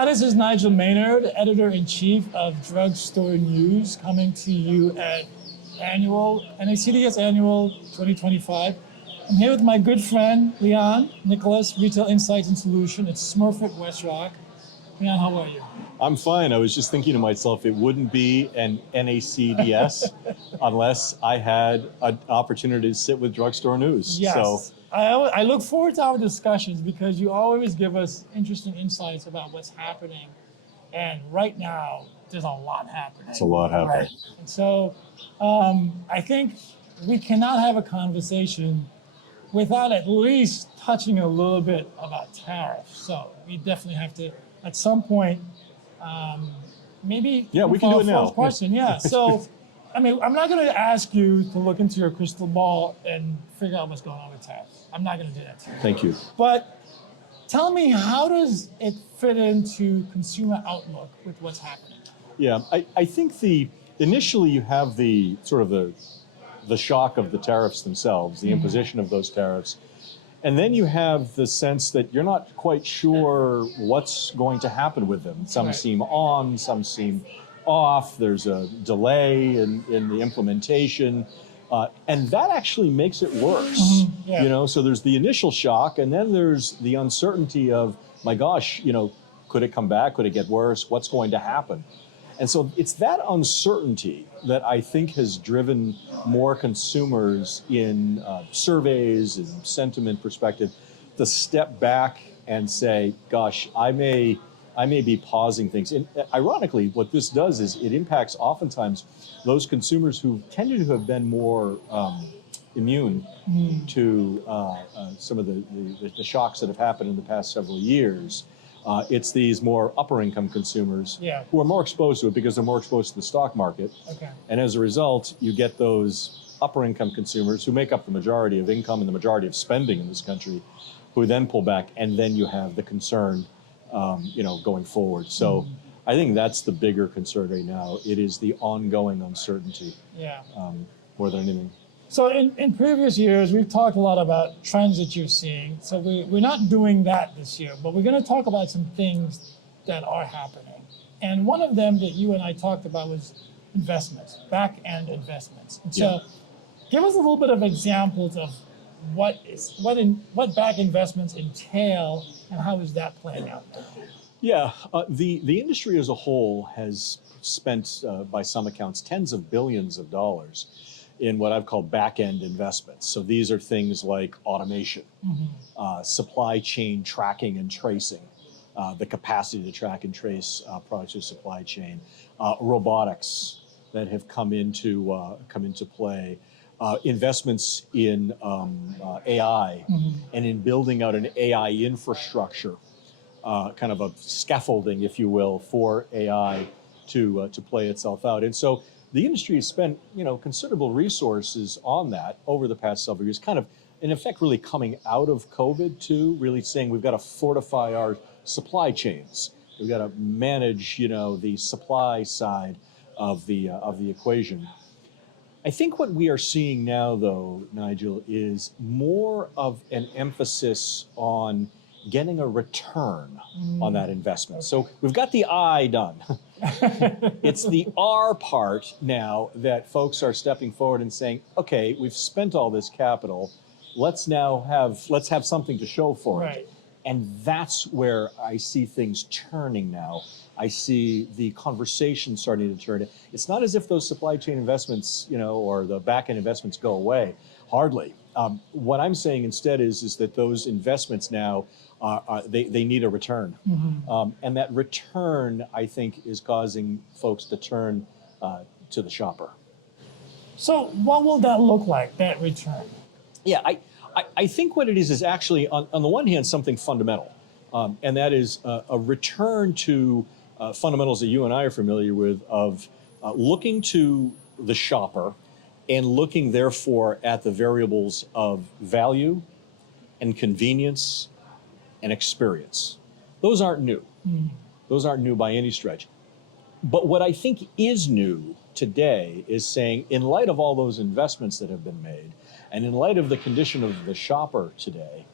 Hi, this is Nigel Maynard, Editor-in-Chief of Drugstore News, coming to you at NACDS Annual 2025. I'm here with my good friend, Leon Nicholas, Retail Insights and Solution at Smurfit Westrock. Leon, how are you? I'm fine. I was just thinking to myself, it wouldn't be an NACDS unless I had an opportunity to sit with Drugstore News. Yes. So I look forward to our discussions because you always give us interesting insights about what's happening. And right now, there's a lot happening. it's a lot happening. Right. And so I think we cannot have a conversation without at least touching a little bit about tariffs. So we definitely have to, at some point, maybe. Yeah, we can do it now. First question, yeah. So, I mean, I'm not going to ask you to look into your crystal ball and figure out what's going on with tariffs. I'm not going to do that to you. Thank you. But tell me, how does it fit into consumer outlook with what's happening? Yeah, I think initially you have the sort of the shock of the tariffs themselves, the imposition of those tariffs. And then you have the sense that you're not quite sure what's going to happen with them. Some Right. seem on, some seem off. There's a delay in the implementation. And that actually makes it worse. Yeah. You know, so there's the initial shock, and then there's the uncertainty of, my gosh, you know, could it come back? Could it get worse? What's going to happen? And so it's that uncertainty that I think has driven more consumers in surveys and sentiment perspective to step back and say, gosh, I may be pausing things. And ironically, what this does is it impacts oftentimes those consumers who tended to have been more immune to some of the shocks that have happened in the past several years. It's these more upper income consumers who are more exposed to it because they're more exposed to the stock market. Okay. And as a result, you get those upper income consumers who make up the majority of income and the majority of spending in this country, who then pull back, and then you have the concern, you know, going forward. So I think that's the bigger concern right now. It is the ongoing uncertainty more than anything. So in previous years, we've talked a lot about trends that you're seeing. So we're not doing that this year, but we're going to talk about some things that are happening. And one of them that you and I talked about was investments, back-end investments. And so give us a little bit of examples of what back investments entail and how is that playing out? Yeah, the industry as a whole has spent, by some accounts, tens of billions of dollars in what I've called back-end investments. So these are things like automation, supply chain tracking and tracing, the capacity to track and trace products through supply chain, robotics that have come into play, investments in AI and in building out an AI infrastructure, kind of a scaffolding, if you will, for AI to play itself out. And so the industry has spent, you know, considerable resources on that over the past several years, kind of, in effect, really coming out of COVID too, really saying we've got to fortify our supply chains. We've got to manage, you know, the supply side of the equation. I think what we are seeing now, though, Nigel, is more of an emphasis on getting a return on that investment. So we've got the I done. It's the R part now that folks are stepping forward and saying, okay, we've spent all this capital. Let's have something to show for it. And that's where I see things turning now. I see the conversation starting to turn. It's not as if those supply chain investments, you know, or the back-end investments go away. Hardly. What I'm saying instead is that those investments now, they need a return. And that return, I think, is causing folks to turn to the shopper. So what will that look like, that return? Yeah, I think what it is actually, on the one hand, something fundamental. And that is a return to fundamentals that you and I are familiar with of looking to the shopper and looking, therefore, at the variables of value and convenience and experience. Those aren't new. Those aren't new by any stretch. But what I think is new today is saying, in light of all those investments that have been made, and in light of the condition of the shopper today,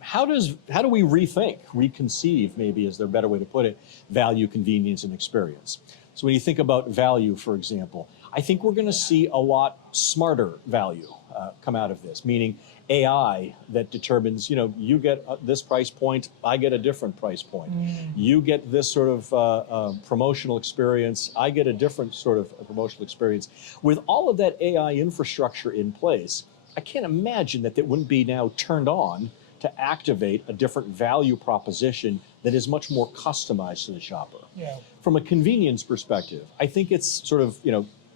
how do we rethink, reconceive, maybe is there a better way to put it, value, convenience, and experience? So when you think about value, for example, I think we're going to see a lot smarter value come out of this, meaning AI that determines, you get this price point, I get a different price point. You get this sort of promotional experience, I get a different sort of promotional experience. With all of that AI infrastructure in place, I can't imagine that wouldn't be now turned on to activate a different value proposition that is much more customized to the shopper. Yeah. From a convenience perspective, I think it's sort of,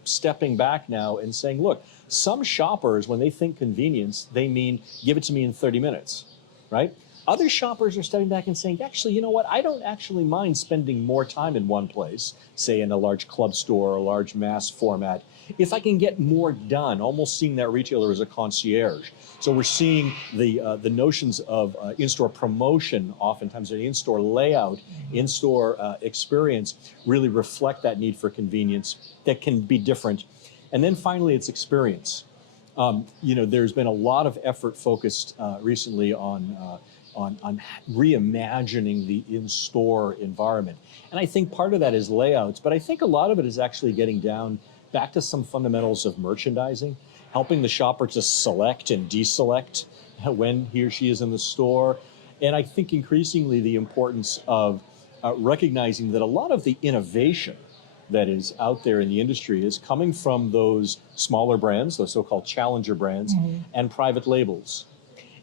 stepping back now and saying, look, some shoppers, when they think convenience, they mean give it to me in 30 minutes, right? Other shoppers are stepping back and saying, actually, you know what? I don't actually mind spending more time in one place, say in a large club store or a large mass format, if I can get more done, almost seeing that retailer as a concierge. So we're seeing the notions of in-store promotion, oftentimes an in-store layout, in-store experience, really reflect that need for convenience that can be different. And then finally, it's experience. There's been a lot of effort focused recently on reimagining the in-store environment. And I think part of that is layouts, but I think a lot of it is actually getting down back to some fundamentals of merchandising, helping the shopper to select and deselect when he or she is in the store. And I think increasingly the importance of recognizing that a lot of the innovation that is out there in the industry is coming from those smaller brands, those so-called challenger brands, and private labels.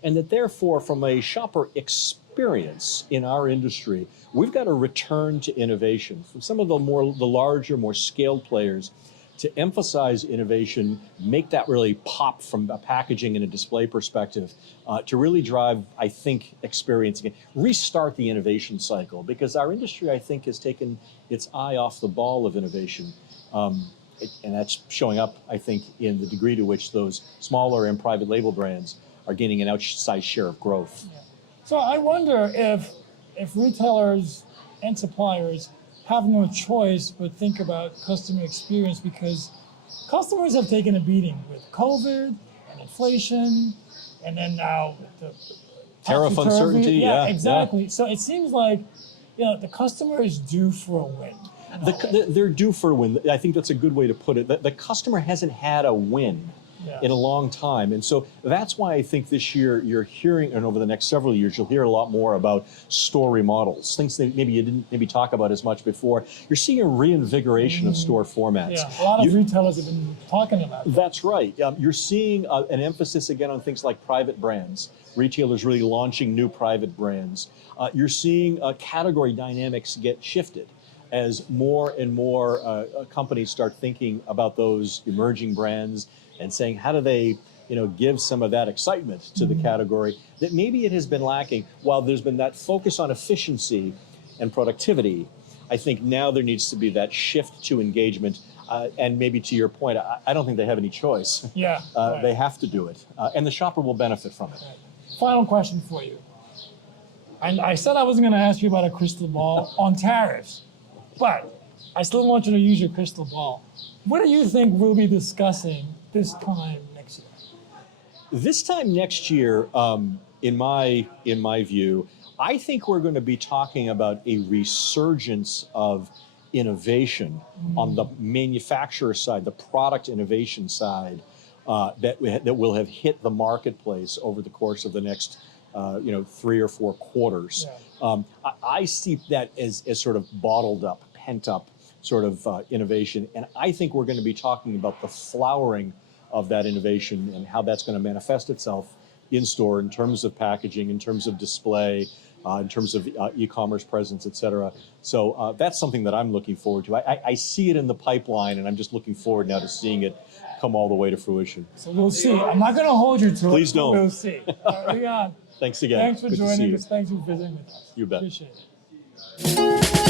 And that therefore, from a shopper experience in our industry, we've got to return to innovation from some of the larger, more scaled players to emphasize innovation, make that really pop from a packaging and a display perspective, to really drive, I think, experience again, restart the innovation cycle, because our industry, I think, has taken its eye off the ball of innovation. And that's showing up, I think, in the degree to which those smaller and private label brands are gaining an outsized share of growth. Yeah. So I wonder if retailers and suppliers have no choice but think about customer experience, because customers have taken a beating with COVID and inflation, and then now with the Tariff uncertainty, yeah. Exactly. So it seems like the customer is due for a win. They're due for a win. I think that's a good way to put it. The customer hasn't had a win in a long time. And so that's why I think this year you're hearing, and over the next several years, you'll hear a lot more about store remodels, things that maybe you didn't talk about as much before. You're seeing a reinvigoration of store formats. Yeah, a lot of retailers have been talking about that. That's right. You're seeing an emphasis again on things like private brands, retailers really launching new private brands. You're seeing category dynamics get shifted as more and more companies start thinking about those emerging brands and saying, how do they, give some of that excitement to the category that maybe it has been lacking. While there's been that focus on efficiency and productivity, I think now there needs to be that shift to engagement. And maybe to your point, I don't think they have any choice. Yeah. Right. They have to do it. And the shopper will benefit from it. Right. Final question for you. I said I wasn't going to ask you about a crystal ball on tariffs, but I still want you to use your crystal ball. What do you think we'll be discussing this time next year? This time next year, in my view, I think we're going to be talking about a resurgence of innovation on the manufacturer side, the product innovation side, that will have hit the marketplace over the course of the next 3 or 4 quarters. Yeah. I see that as sort of bottled up, pent up sort of innovation. And I think we're going to be talking about the flowering of that innovation and how that's going to manifest itself in store in terms of packaging, in terms of display, in terms of e-commerce presence, et cetera. So that's something that I'm looking forward to. I see it in the pipeline, and I'm just looking forward now to seeing it come all the way to fruition. So we'll see. I'm not going to hold you to it. Please don't. We'll see. Leon, thanks again. thanks for Good to see joining you. us. Thanks for visiting with us. You bet. Appreciate it.